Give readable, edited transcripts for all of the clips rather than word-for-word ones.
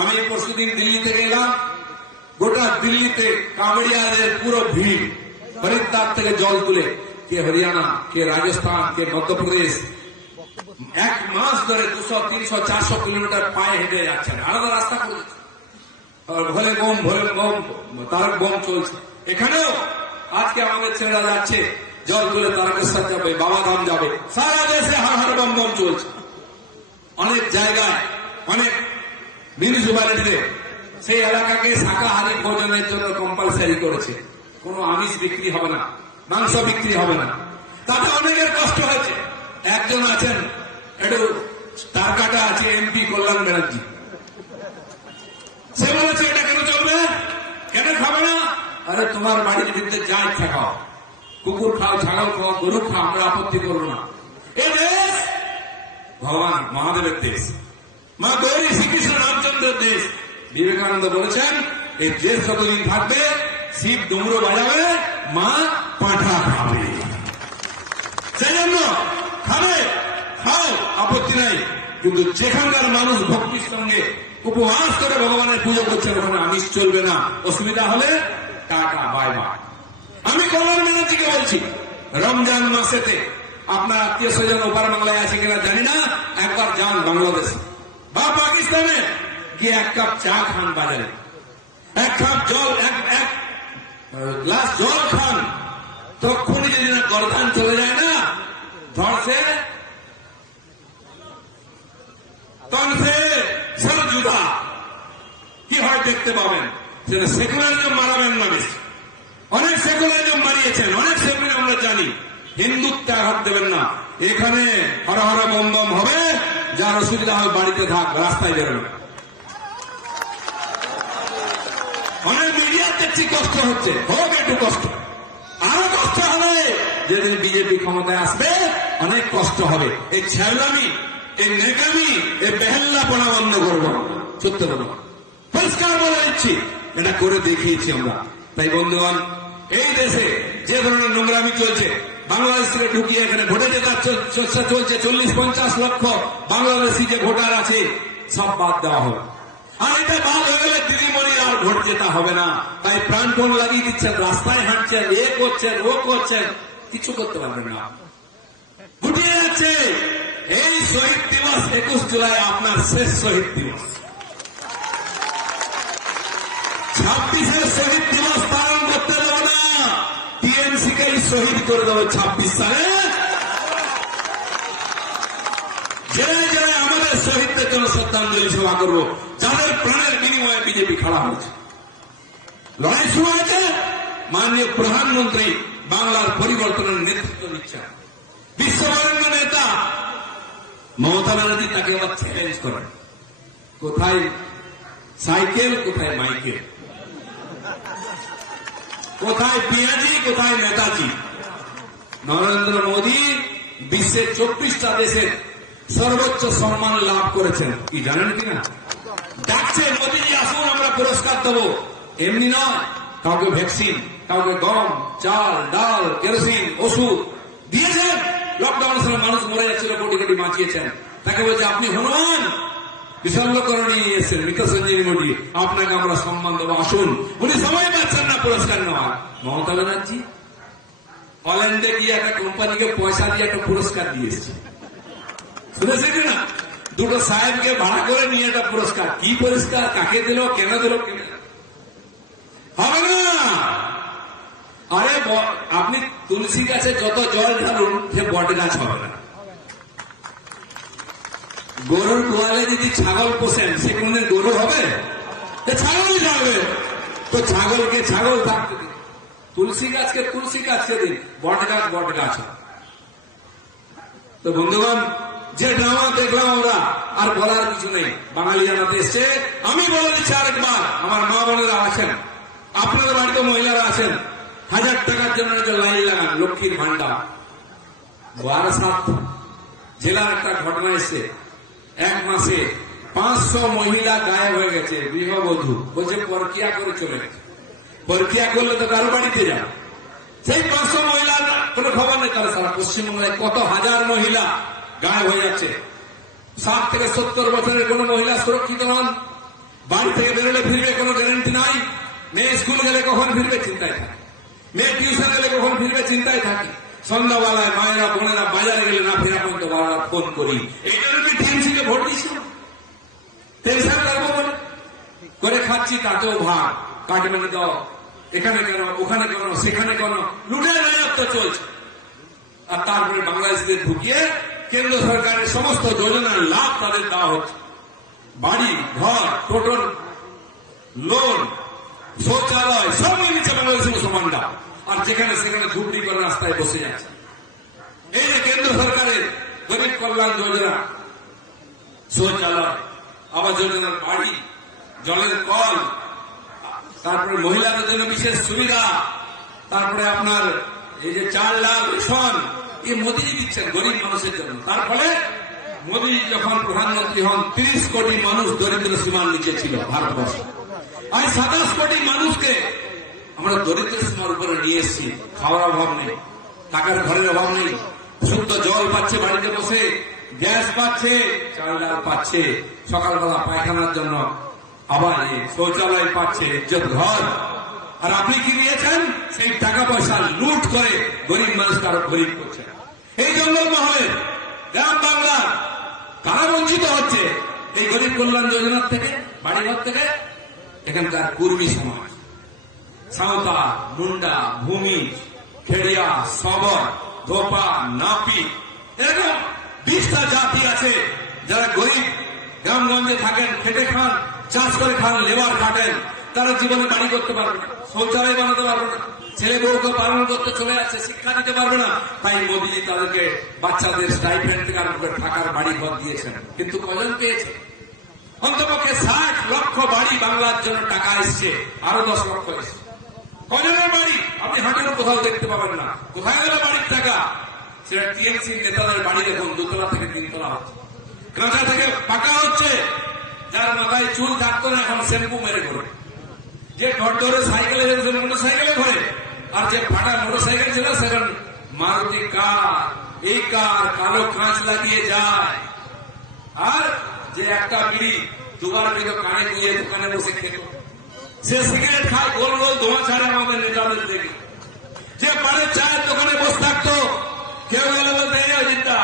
আমি পরশুদিন দিল্লি থেকে এলাম, গোটা দিল্লিতে কাঁবড়িয়াদের পুরো ভিড়, হরিদ্বার থেকে জল তুলে কে হরিয়ানা, কে রাজস্থান, কে মধ্যপ্রদেশ, এক মাস ধরে 200, 300, 400 কিলোমিটার পায়ে হেঁটে যাচ্ছেন, আলাদা রাস্তা করেছে। ভোলে বোম তারক বোম চলছে। এখানেও আজকে আমাদের ছেলেরা যাচ্ছে, জল তুলে তারকেশ্বর যাবে, বাবাধাম যাবে, সারা দেশে হার বম বম চলছে। অনেক জায়গায়, অনেক মিউনিসিপ্যালিটিতে সেই এলাকাকে শাকাহারী ভোজনের জন্য কম্পালসারি করেছে। কোনো আমিষ বিক্রি হবে না, মাংস বিক্রি হবে না। তাতে অনেকের কষ্ট হয়েছে। একজন আছেন, একটু তার কাটা আছে, এমপি কল্যাণ ব্যানার্জি, সে বলেছে এটা কেন চলবে, কেন খাবে না? আরে তোমার বাড়ির বিরুদ্ধে যা ইচ্ছা খাও, কুকুর খাও, ছাগল খাও, গরু খাও, আমরা আপত্তি করবো না। এ দেশ ভগবান মহাদেবের দেশ, মা গৌরী শ্রীকৃষ্ণ রামচন্দ্রের দেশ। বিবেকানন্দ বলেছেন এই দেশ যতদিন থাকবে শিব ডুমরো বাজাবে, মা পাঁঠা খাবে। সেই জন্য খাবে, খাও, আপত্তি নাই, কিন্তু যেখানকার মানুষ ভক্তির সঙ্গে উপবাস করে ভগবানের পুজো করছে ওখানে আমিষ চলবে না। অসুবিধা হলে টাটা, বাই বাই। আমি কল্যাণ ব্যানার্জিকে বলছি, রমজান মাসেতে আপনার আত্মীয় স্বজন ওপার বাংলায় আছে কিনা জানি না, একবার যান বাংলাদেশে বা পাকিস্তানে গিয়ে এক কাপ চা খান বাজারে, এক কাপ জল, এক গ্লাস জল খান, তখনই যদি না গর্দান চলে যায় না ধরছে তনসে সর জুদা কি হয় দেখতে পাবেন। সেটা সেকুলারিজম মারাবেন না বেশি। অনেক সেকুলারিজম মারিয়েছেন, অনেক সেকুলার আমরা জানি। হিন্দুত্বে আঘাত দেবেন না। এখানে হর হর বম বম হবে, যার অসুবিধা হয় বাড়িতে থাক, রাস্তায় বেরোবে। অনেক মিডিয়ার দেখছি কষ্ট হচ্ছে, হোক একটু কষ্ট, আরো কষ্ট হবে যেদিন বিজেপি ক্ষমতায় আসবে, অনেক কষ্ট হবে। এই ছ্যাবলামি, এই নেকামি, এই বেহেল্লাপনা বন্ধ করবো। সত্য বলবো, পরিষ্কার বলে দিচ্ছি, এটা করে দেখিয়েছি আমরা। তাই বন্ধুগণ, এই দেশে যে ধরনের নোংরামি চলছে, বাংলাদেশে ঢুকিয়ে এখানে ভোটে জেতার চেষ্টা চলছে, 40-50 লক্ষ বাংলাদেশি যে ভোটার আছে সব বাদ দেওয়া হবে। আর এটা বাদ হয়ে গেলে দিদিমণি আর ভোট জেতা হবে না। তাই প্রাণপণ লাগিয়ে দিচ্ছেন, রাস্তায় হাঁটছেন, এ করছেন, ও করছেন, কিছু করতে পারবেন না। গুটিয়ে যাচ্ছে। এই শহীদ দিবস 21 জুলাই আপনার শেষ শহীদ দিবস। 26-এর শহীদ দিবস পালন করতে দেবো না, টিএমসিকেই শহীদ করে দেবো 26 সালে। জেলায় জেলায় আমাদের শহীদদের জন্য শ্রদ্ধাঞ্জলি সভা করবো, যাদের প্রাণের বিনিময়ে বিজেপি খেলা হয়েছে, লড়াই শুরু হয়েছে। মাননীয় প্রধানমন্ত্রী বাংলার পরিবর্তনের নেতৃত্ব নিচ্ছেন। বিশ্ববরেণ্য নেতা মমতা ব্যানার্জি তাকে আবার চ্যালেঞ্জ করেন, কোথায় সাইকেল, কোথায় মাইকেল, কোথায় পিয়াজি, কোথায় নেতাজি। নরেন্দ্র মোদী বিশ্বের 24টা দেশের সর্বোচ্চ সম্মান লাভ করেছেন, কি জানেন কিনা? ডাকছে, মোদীজি আসুন আমরা পুরস্কার দেবো। এমনি নয়, কাউকে ভ্যাকসিন, কাউকে গম, চাল, ডাল, কেরোসিন, ওষুধ দিয়েছেন। লকডাউনের সময় মানুষ মরে যাচ্ছিল, কোটি কোটি বাঁচিয়েছেন। তাকে বলছে আপনি হনুমান, বিশল্যকরণী এসেছেন, মৃত সঞ্জীবনী মোদী, আপনাকে আমরা সম্মান দেবো, আসুন। উনি সময় পাচ্ছেন না পুরস্কার নেওয়া। মমতা ব্যানার্জি হল্যান্ডে গিয়ে একটা কোম্পানিকে পয়সা দিয়ে একটা পুরস্কার দিয়ে এসেছে, শুনেছেন না? দুটো সাহেবকে ভাড়া করে নিয়ে একটা পুরস্কার। কি পুরস্কার, কাকে দিল, কেন দিল, হবে না। আরে আপনি তুলসী গাছে যত জল ঢালুন, সে বট গাছ হবে না। গরুর গোয়ালে যদি ছাগল পোষেন, সে কোনদিন গরু হবে? ছাগলই যাবে। তো ছাগলকে ছাগল থাকতে দিন, তুলসী গাছকে তুলসী গাছকে দিন, বট গাছ বট গাছ। তো বন্ধুগণ, যে ড্রামা দেখলাম আমরা, আর বলার কিছু নেই। বাঙালি জানাতে এসছে। আমি বলে দিচ্ছি আরেকবার, আমার মা বোনেরা আছেন, আপনাদের বাড়িতে মহিলারা আছেন, 1000 টাকার জন্য লাইন লাগান, লক্ষ্মীর ভান্ডার। বারাসাত জেলার একটা ঘটনা এসছে, এক মাসে 500 মহিলা গায়েব হয়ে গেছে। গৃহবধূ বলছে পরকিয়া করে চলে গেছে। পরকিয়া করলে তো কারো বাড়িতে যাও, সেই 500 মহিলার কোনো খবর নেই। তাহলে সারা পশ্চিমবাংলায় কত হাজার মহিলা গায়েব হয়ে যাচ্ছে। 60 থেকে 70 বছরের কোন মহিলা সুরক্ষিত হন। বাড়ি থেকে বেরোলে ফিরবে কোনো গ্যারান্টি নাই। মেয়ে স্কুল গেলে কখন ফিরবে চিন্তায় থাকে, মেয়ে টিউশন গেলে কখন ফিরবে চিন্তায় থাকে। সন্ধ্যাবেলায় মায়েরা বোনেরা বাজারে গেলে না ফেরা পর্যন্ত বারবার ফোন করি। এই জন্য কি টিএমসি কে ভোট দিয়েছিল? টেনশন লাগবো বলে করে খাচ্ছি, তাতেও ভাগ কাটবে দাও, এখানে কেন ওখানে কেন সেখানে কেন, লুটের রাজত্ব চলছে। আর তারপরে বাংলাদেশদের ঢুকিয়ে কেন্দ্র সরকারের সমস্ত যোজনার লাভ তাদের দেওয়া হচ্ছে। বাড়ি ঘর টোটল লোন শৌচালয় সব নিয়ে নিচ্ছে বাংলাদেশের মুসলমানরা, আর যেখানে সেখানে ধুপড়ি করে রাস্তায় বসে যাচ্ছে। এই যে কেন্দ্র সরকারের গরিব কল্যাণ যোজনা, শৌচালয়, আবাস যোজনার বাড়ি, জলের কল, তারপরে মহিলাদের জন্য বিশেষ সুবিধা, তারপরে আপনার এই যে 4 লাখ রেশন, এই মোদীজি দিচ্ছেন গরিব মানুষের জন্য। তার ফলে মোদীজি যখন প্রধানমন্ত্রী হন 30 কোটি মানুষ দরিদ্র সীমার নিচে ছিল ভারতবর্ষে। আজ 27 কোটি মানুষকে আমরা দরিদ্র সীমার উপরে নিয়ে এসেছি। খাওয়ার অভাব নেই, টাকার ঘরের অভাব নেই, শুদ্ধ জল পাচ্ছে বাড়িতে বসে, গ্যাস পাচ্ছে, 4 ডাল পাচ্ছে, সকালবেলা পায়খানার জন্য আবার শৌচালয় পাচ্ছে, ইজ্জত ঘর। আর আপনি কি দিয়েছেন? সেই টাকা পয়সা লুট করে গরিব মানুষকে আরো গরিব করছেন। এই জঙ্গল মহলে গ্রাম বাংলা কারা বঞ্চিত হচ্ছে এই গরিব কল্যাণ যোজনার থেকে, বাড়িঘর থেকে? এখানকার কুর্মী সমাজ, সাঁওতা, মুন্ডা, ভূমি, খেড়িয়া, সবর, ধোপা, নাপি, এরকম 20টা জাতি আছে যারা গরিব গ্রামগঞ্জে থাকেন, খেটে খান, চাষ করে খান, লেবার খাটেন। তারা জীবনে বাড়ি করতে পারবে না, শৌচালয় বানাতে পারবে না, ছেলে বউকে পালন করতে চলে যাচ্ছে, শিক্ষা দিতে পারবে না। তাই মোদীজি তাদেরকে বাচ্চাদের স্টাইপেন্ড থেকে আরম্ভ করে থাকার বাড়ি ঘর দিয়েছেন। কিন্তু কজন পেয়েছে? অন্তপক্ষে 60 লক্ষ বাড়ি বাংলার জন্য টাকা এসছে, আরো 10 লক্ষ এসছে। কজনের বাড়ি আপনি হাটেরও কোথাও দেখতে পাবেন না। কোথায় গেল বাড়ির টাকা? সেটা টিএমসি নেতাদের বাড়ি দেখুন, 2 তলা থেকে 3 তলা হচ্ছে, কাঁচা থেকে পাকা হচ্ছে। যার মাথায় চুল থাকতো না এখন শ্যাম্পু মেরে ঘরে, যে ধরে সাইকেলে মোটর সাইকেলে ঘরে, আর যে ফাটা মোটর সাইকেল ছিল সেখানে মারুতি কার, এই কার কালো কাঁচ লাগিয়ে যায়। আর যে একটা বিড়ি 2 বার বিড়ি কানে দিয়ে দোকানে বসে খেত, সে সিগারেট খায়, গোল গোল ধোঁয়া ছাড়ে আমাদের নেতাদের দেখে। যে পাড়ে চায়ের দোকানে বসে থাকতো, কেউ গেলে বলতে অজিতদা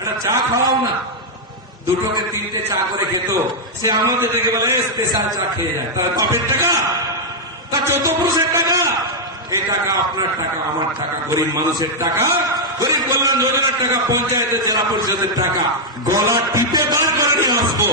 একটা চা খাওয়াও না, 2 থেকে 3টে চা করে খেত। সে আমাদের দেখে বলে স্পেশাল চা খেয়ে যায়। তার বাপের টাকা, তার 14 পুরুষের টাকা। এই টাকা আপনার টাকা, আমার টাকা, গরিব মানুষের টাকা, গরিব কল্যাণ যোজনার টাকা, পঞ্চায়েতের জেলা পরিষদের টাকা। গলা টিপে বার করে নিয়ে আসবো,